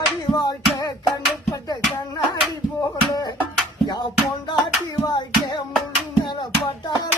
வாழ்க்கை கண்ணுப்பட்ட கண்ணாடி போல யா பொண்டாட்டி வாழ்க்கை முழு மேல பட்டால